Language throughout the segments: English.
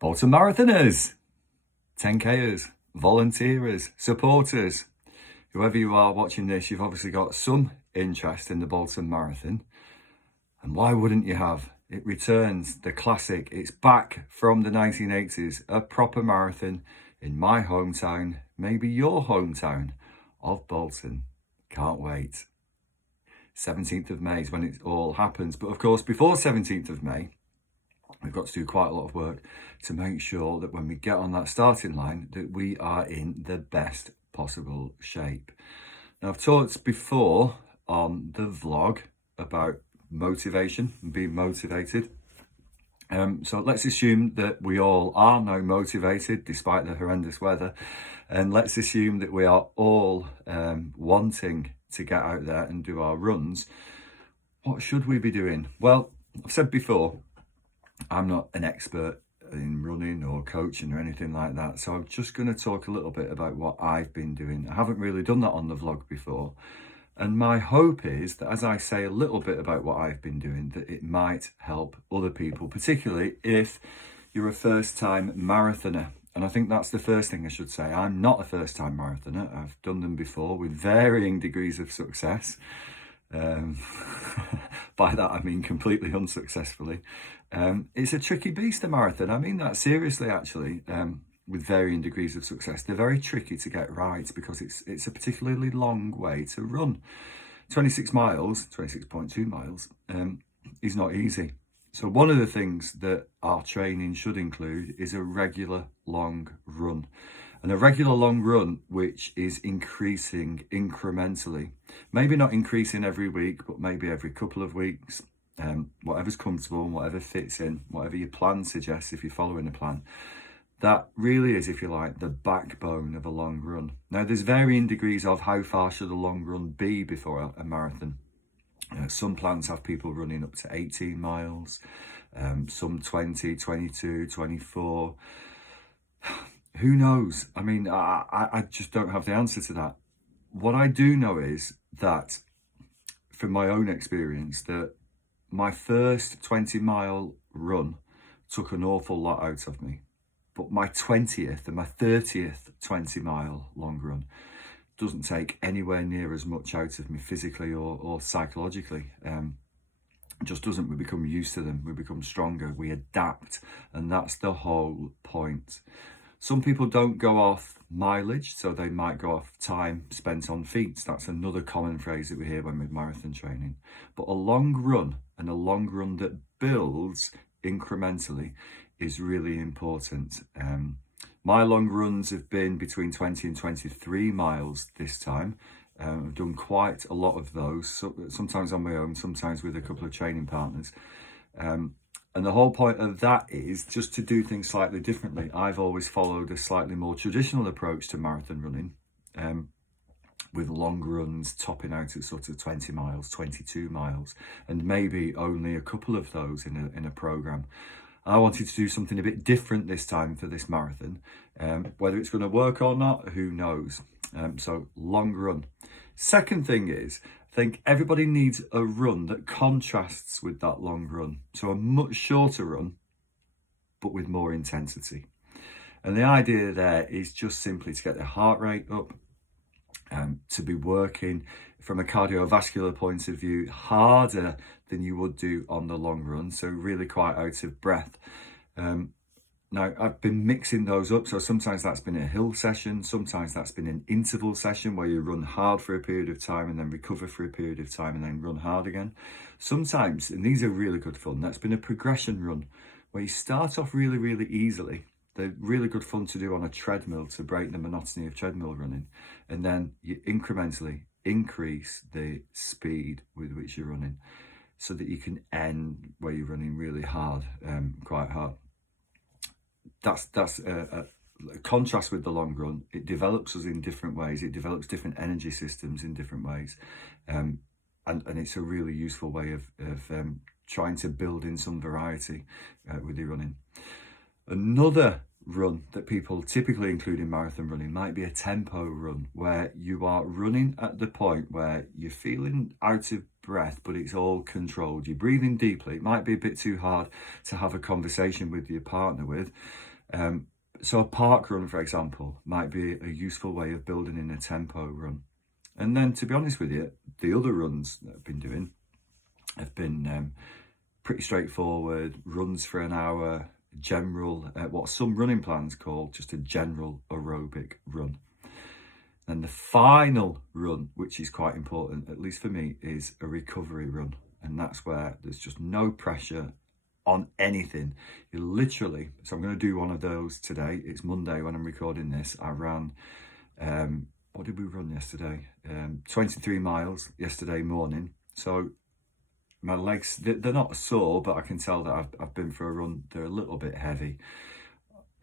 Bolton Marathoners, 10Kers, volunteers, supporters, whoever you are watching this, you've obviously got some interest in the Bolton Marathon. And why wouldn't you have? It returns, the classic. It's back from the 1980s, a proper marathon in my hometown, maybe your hometown of Bolton. Can't wait. 17th of May is when it all happens. But of course, before 17th of May, we've got to do quite a lot of work to make sure that when we get on that starting line, that we are in the best possible shape. Now, I've talked before on the vlog about motivation and being motivated. So let's assume that we all are now motivated despite the horrendous weather. And let's assume that we are all wanting to get out there and do our runs. What should we be doing? Well, I've said before, I'm not an expert in running or coaching or anything like that. So I'm just going to talk a little bit about what I've been doing. I haven't really done that on the vlog before. And my hope is that as I say a little bit about what I've been doing, that it might help other people, particularly if you're a first-time marathoner. And I think that's the first thing I should say. I'm not a first-time marathoner. I've done them before with varying degrees of success. By that I mean completely unsuccessfully. It's a tricky beast, a marathon. I mean that seriously, actually. With varying degrees of success, they're very tricky to get right because it's a particularly long way to run. 26 miles, 26.2 miles, is not easy. So one of the things that our training should include is a regular long run. And a regular long run which is increasing incrementally. Maybe not increasing every week, but maybe every couple of weeks. Whatever's comfortable and whatever fits in, whatever your plan suggests if you're following a plan. That really is, if you like, the backbone of a long run. Now, there's varying degrees of how far should a long run be before a marathon. Some plans have people running up to 18 miles, some 20, 22, 24. Who knows? I mean, I just don't have the answer to that. What I do know is that, from my own experience, that my first 20-mile run took an awful lot out of me. But my 20th and my 30th 20-mile long run doesn't take anywhere near as much out of me physically or psychologically. Just doesn't. We become used to them. We become stronger. We adapt. And that's the whole point. Some people don't go off mileage, so they might go off time spent on feet. That's another common phrase that we hear when we're marathon training. But a long run, and a long run that builds incrementally, is really important. My long runs have been between 20 and 23 miles this time. I've done quite a lot of those, sometimes on my own, sometimes with a couple of training partners. And the whole point of that is just to do things slightly differently. I've always followed a slightly more traditional approach to marathon running, with long runs topping out at sort of 20 miles, 22 miles, and maybe only a couple of those in a program. I wanted to do something a bit different this time for this marathon. Whether it's going to work or not, who knows? So long run. Second thing is, I think everybody needs a run that contrasts with that long run. So a much shorter run, but with more intensity. And the idea there is just simply to get the heart rate up, to be working from a cardiovascular point of view harder than you would do on the long run, so really quite out of breath. Now, I've been mixing those up, so sometimes that's been a hill session, sometimes that's been an interval session where you run hard for a period of time and then recover for a period of time and then run hard again. Sometimes, and these are really good fun, that's been a progression run where you start off really, really easily. They're really good fun to do on a treadmill to break the monotony of treadmill running. And then you incrementally increase the speed with which you're running so that you can end where you're running really hard, quite hard. That's a contrast with the long run. It develops us in different ways. It develops different energy systems in different ways. And it's a really useful way of trying to build in some variety with your running. Another run that people typically include in marathon running might be a tempo run, where you are running at the point where you're feeling out of breath, but it's all controlled. You're breathing deeply. It might be a bit too hard to have a conversation with your partner with. So a park run, for example, might be a useful way of building in a tempo run. And then, to be honest with you, the other runs that I've been doing have been pretty straightforward. Runs for an hour, general, what some running plans call just a general aerobic run. And the final run, which is quite important, at least for me, is a recovery run. And that's where there's just no pressure on anything. You literally, so I'm going to do one of those today. It's Monday when I'm recording this. I ran, what did we run yesterday? 23 miles yesterday morning. So my legs, they're not sore, but I can tell that I've been for a run. They're a little bit heavy.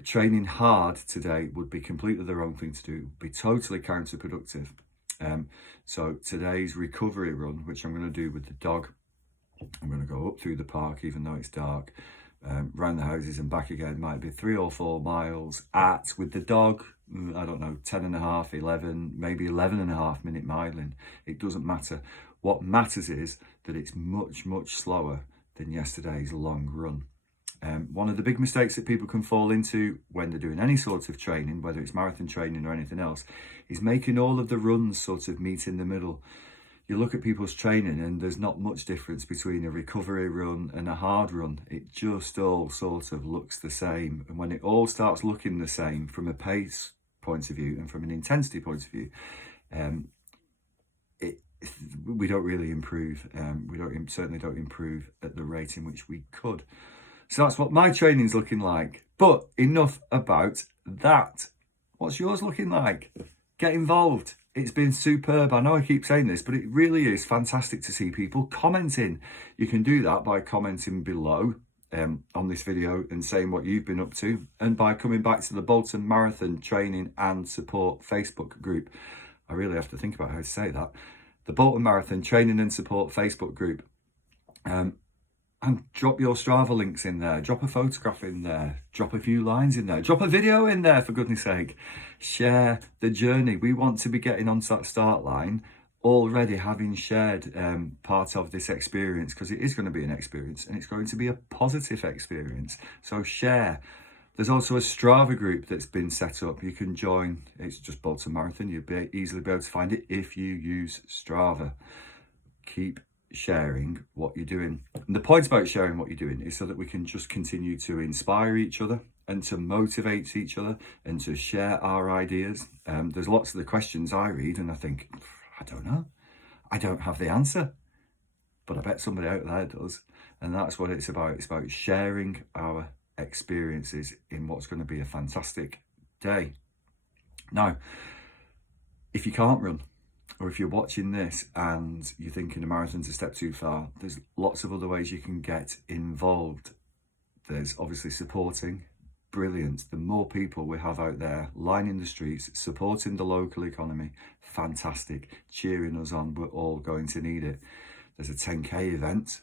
Training hard today would be completely the wrong thing to do. It would be totally counterproductive. So today's recovery run, which I'm going to do with the dog, I'm going to go up through the park, even though it's dark, round the houses and back again. Might be 3 or 4 miles with the dog, I don't know, 10 and a half, 11, maybe 11 and a half minute miling. It doesn't matter. What matters is that it's much, much slower than yesterday's long run. One of the big mistakes that people can fall into when they're doing any sort of training, whether it's marathon training or anything else, is making all of the runs sort of meet in the middle. You look at people's training and there's not much difference between a recovery run and a hard run. It just all sort of looks the same. And when it all starts looking the same from a pace point of view and from an intensity point of view, we don't really improve. Certainly don't improve at the rate in which we could. So that's what my training's looking like. But enough about that. What's yours looking like? Get involved. It's been superb. I know I keep saying this, but it really is fantastic to see people commenting. You can do that by commenting below on this video and saying what you've been up to, and by coming back to the Bolton Marathon Training and Support Facebook group. I really have to think about how to say that. The Bolton Marathon Training and Support Facebook group. And drop your Strava links in there, drop a photograph in there, drop a few lines in there, drop a video in there, for goodness sake. Share the journey. We want to be getting onto that start line already having shared part of this experience, because it is going to be an experience and it's going to be a positive experience. So share. There's also a Strava group that's been set up. You can join. It's just Bolton Marathon. You'll easily be able to find it if you use Strava. Keep sharing what you're doing. And the point about sharing what you're doing is so that we can just continue to inspire each other and to motivate each other and to share our ideas. There's lots of the questions I read and I think, I don't know. I don't have the answer. But I bet somebody out there does. And that's what it's about. It's about sharing our experiences in what's going to be a fantastic day. Now, if you can't run, or if you're watching this and you're thinking a marathon's a step too far, there's lots of other ways you can get involved. There's obviously supporting. Brilliant. The more people we have out there lining the streets, supporting the local economy, fantastic. Cheering us on. We're all going to need it. There's a 10K event,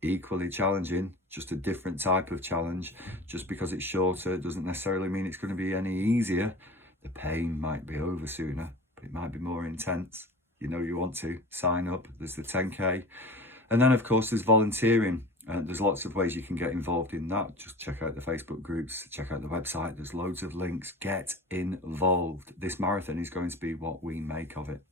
equally challenging, just a different type of challenge. Just because it's shorter doesn't necessarily mean it's going to be any easier. The pain might be over sooner, but it might be more intense. You know you want to sign up. There's the 10K. And then, of course, there's volunteering. There's lots of ways you can get involved in that. Just check out the Facebook groups, check out the website. There's loads of links. Get involved. This marathon is going to be what we make of it.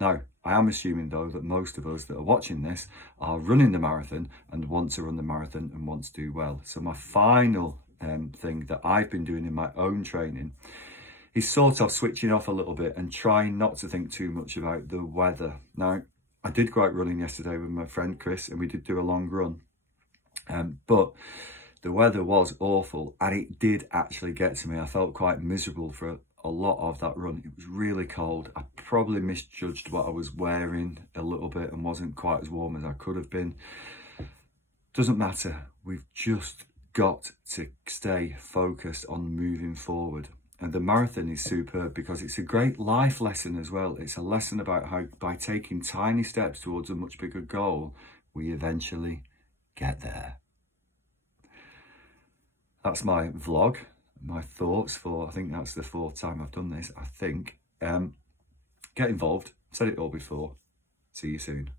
Now, I am assuming, though, that most of us that are watching this are running the marathon and want to run the marathon and want to do well. So my final thing that I've been doing in my own training is sort of switching off a little bit and trying not to think too much about the weather. Now, I did go out running yesterday with my friend Chris, and we did do a long run. But the weather was awful, and it did actually get to me. I felt quite miserable for a lot of that run. It was really cold. I probably misjudged what I was wearing a little bit and wasn't quite as warm as I could have been. Doesn't matter. We've just got to stay focused on moving forward. And the marathon is superb because it's a great life lesson as well. It's a lesson about how by taking tiny steps towards a much bigger goal, we eventually get there. That's my vlog, my thoughts for, I think that's the 4th time I've done this, I think. Get involved. Said it all before. See you soon.